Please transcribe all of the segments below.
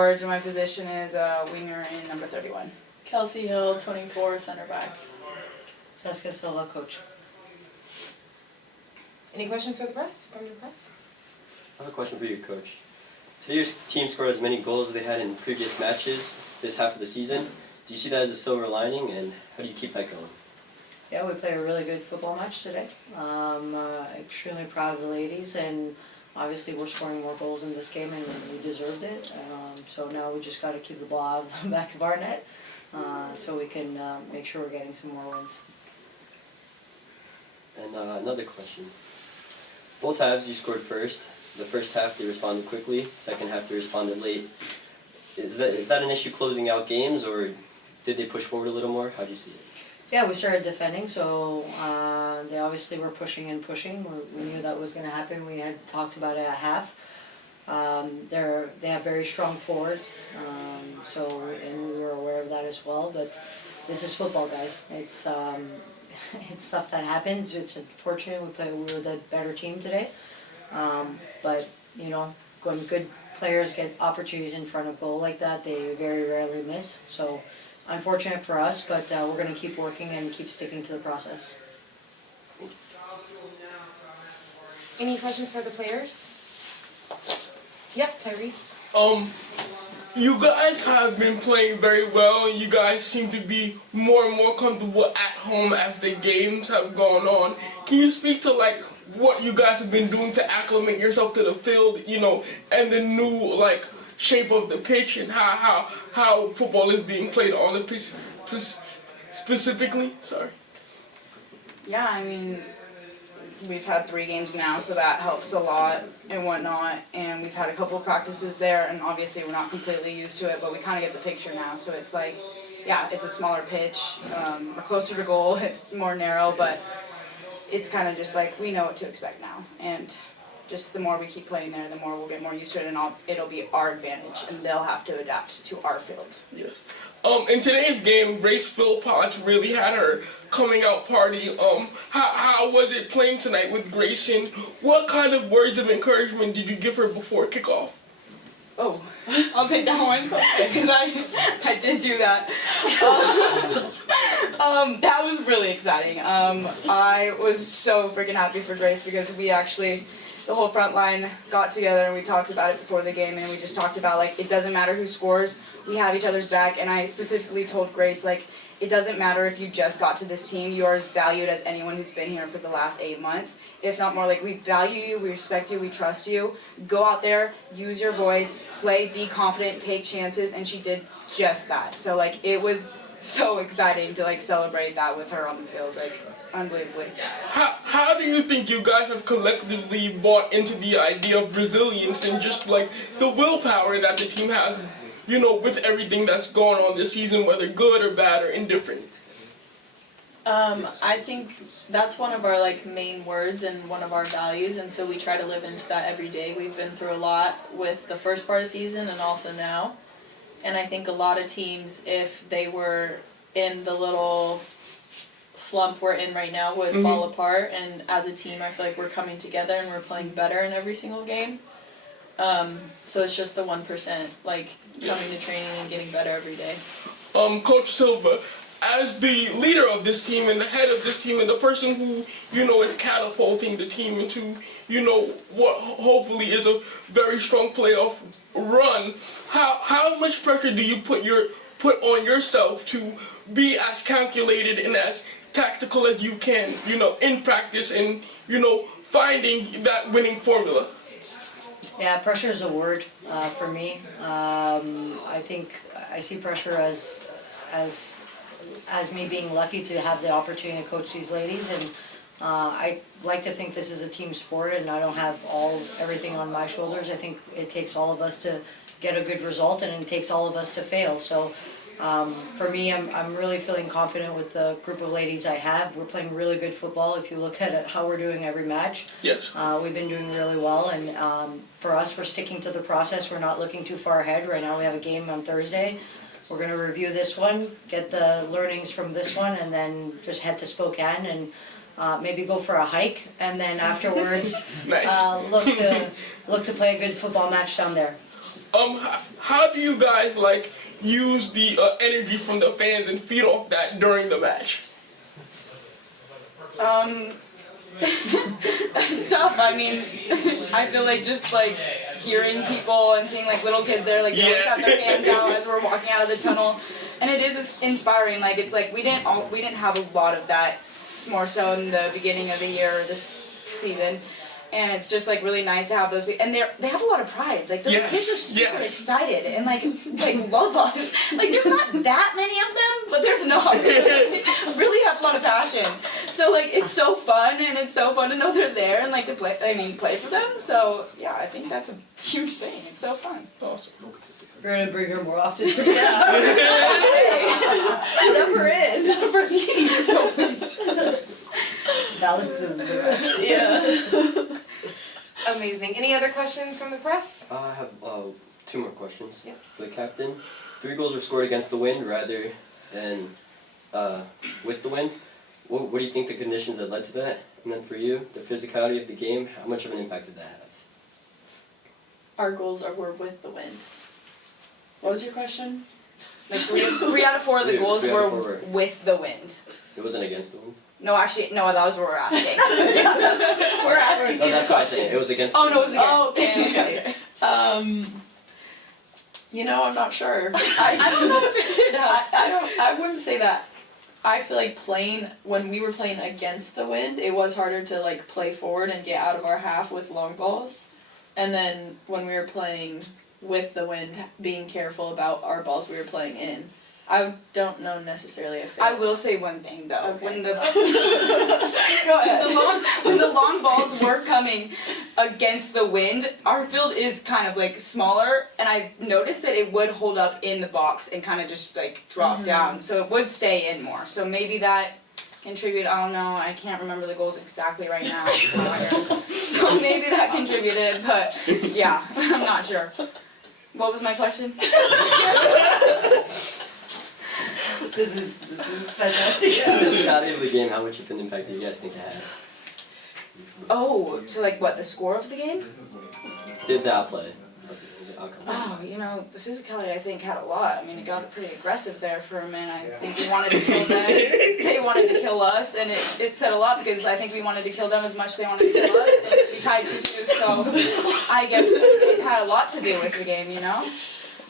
George, and my position is winger in number 31. Kelsey Hill, 24, center back. Jessica Silva, coach. Any questions for the press? From the press? I have a question for you, Coach. Today your team scored as many goals as they had in previous matches this half of the season. Do you see that as a silver lining, and how do you keep that going? Yeah, we played a really good football match today. Extremely proud of the ladies, and obviously we're scoring more goals in this game, and we deserved it. So now we just got to keep the ball out of the back of our net, so we can make sure we're getting some more wins. And another question. Both halves you scored first. The first half they responded quickly. Second half they responded late. Is that an issue closing out games, or did they push forward a little more? How do you see it? Yeah, we started defending, so they obviously were pushing and pushing. We knew that was going to happen. We had talked about it at half. They have very strong forwards, and we were aware of that as well. But this is football, guys. It's stuff that happens. It's unfortunate. We were the better team today, but when good players get opportunities in front of goal like that, they very rarely miss. So. Unfortunate for us, but we're going to keep working and keep sticking to the process. Any questions for the players? Yep, Tyrese. You guys have been playing very well, and you guys seem to be more and more comfortable at home as the games have gone on. Can you speak to what you guys have been doing to acclimate yourself to the field, and the new shape of the pitch, and how football is being played on the pitch specifically? Sorry. Yeah, I mean, we've had 3 games now, so that helps a lot and whatnot. And we've had a couple of practices there, and obviously we're not completely used to it, but we kind of get the picture now. So it's it's a smaller pitch. We're closer to goal. It's more narrow, but it's kind of just we know what to expect now. And just the more we keep playing there, the more we'll get more used to it, and it'll be our advantage, and they'll have to adapt to our field. Yes. In today's game, Grace Philpott really had her coming out party. How was it playing tonight with Grace, and what kind of words of encouragement did you give her before kickoff? Oh, I'll take that one, because I did do that. That was really exciting. I was so freaking happy for Grace, because the whole front line got together and we talked about it before the game, and we just talked about it doesn't matter who scores, we have each other's back. And I specifically told Grace it doesn't matter if you just got to this team, you are as valued as anyone who's been here for the last 8 months, if not more. We value you, we respect you, we trust you. Go out there, use your voice, play, be confident, take chances, and she did just that. So it was so exciting to celebrate that with her on the field, unbelievably. How do you think you guys have collectively bought into the idea of resilience and just the willpower that the team has, with everything that's going on this season, whether good or bad or indifferent? I think that's one of our main words and one of our values, and so we try to live into that every day. We've been through a lot with the first part of the season and also now. And I think a lot of teams, if they were in the little slump we're in right now, would fall apart. And as a team, I feel like we're coming together and we're playing better in every single game. So it's just the 1%, coming to training and getting better every day. Coach Silva, as the leader of this team and the head of this team and the person who, is catapulting the team into, what hopefully is a very strong playoff run, how much pressure do you put on yourself to be as calculated and as tactical as you can, in practice and, finding that winning formula? Yeah, pressure is a word for me. I think I see pressure as me being lucky to have the opportunity to coach these ladies, and I like to think this is a team sport, and I don't have everything on my shoulders. I think it takes all of us to get a good result, and it takes all of us to fail. So for me, I'm really feeling confident with the group of ladies I have. We're playing really good football. If you look at how we're doing every match, yes, we've been doing really well. And for us, we're sticking to the process. We're not looking too far ahead. Right now we have a game on Thursday. We're going to review this one, get the learnings from this one, and then just head to Spokane and maybe go for a hike. And then afterwards, nice. look to play a good football match down there. how do you guys like use the energy from the fans and feed off that during the match? That's tough. I mean, I feel like just like hearing people and seeing like little kids there, like they always have their hands out as we're walking out of the tunnel, and it is inspiring. Like it's like we didn't have a lot of that. It's more so in the beginning of the year, this season. And it's just like really nice to have those people, and they have a lot of pride. Like those kids are super excited and like love us. Like there's not that many of them, but there's not. They really have a lot of passion. So like it's so fun, and it's so fun to know they're there and like to play. I mean, play for them. So yeah, I think that's a huge thing. It's so fun. Awesome. We're gonna bring her more often too. Number in. Number Balances the rest. Yeah. Amazing. Any other questions from the press? I have 2 more questions Yep. for the captain. 3 goals were scored against the wind rather than with the wind. What do you think the conditions that led to that? And then for you, the physicality of the game, how much of an impact did that have? Our goals were with the wind. What was your question? Like 3 out of 4 of the goals 3 out of were 4 were- with the wind. It wasn't against the wind? No, actually, no, that was what we're asking. We're asking. No, that's what I saying. It was against Oh the no, it was wind. against. Okay. You know, I'm not sure. I don't know if it did. I wouldn't say that. I feel like when we were playing against the wind, it was harder to like play forward and get out of our half with long balls. And then when we were playing with the wind, being careful about our balls we were playing in. I don't know necessarily if it... I will say one thing though. Okay. When the Go ahead. when the long balls were coming against the wind, our field is kind of like smaller, and I noticed that it would hold up in the box and kind of just like drop down, so it would stay in more. So maybe that contributed. I don't know. I can't remember the goals exactly right now. So maybe that contributed, but yeah, I'm not sure. What was my question? This is fantastic. The physicality of the game, how much of an impact do you guys think it had? Oh, to like what, the score of the game? Did the outplay? The outcome? Oh, you know, the physicality I think had a lot. I mean, it got pretty aggressive there for a minute. I think we wanted to kill them. They wanted to kill us, and it said a lot because I think we wanted to kill them as much as they wanted to kill us. And we tied 2-2, so I guess it had a lot to do with the game, you know?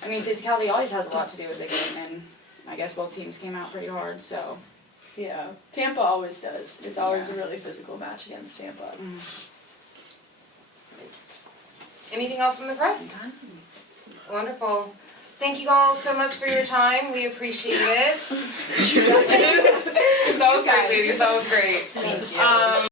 I mean, physicality always has a lot to do with the game, and I guess both teams came out pretty hard, so. Yeah. Tampa always does. It's always a really physical match against Tampa. Anything else from the press? Wonderful. Thank you all so much for your time. We appreciate it. That was great, ladies. That was great. Thank you.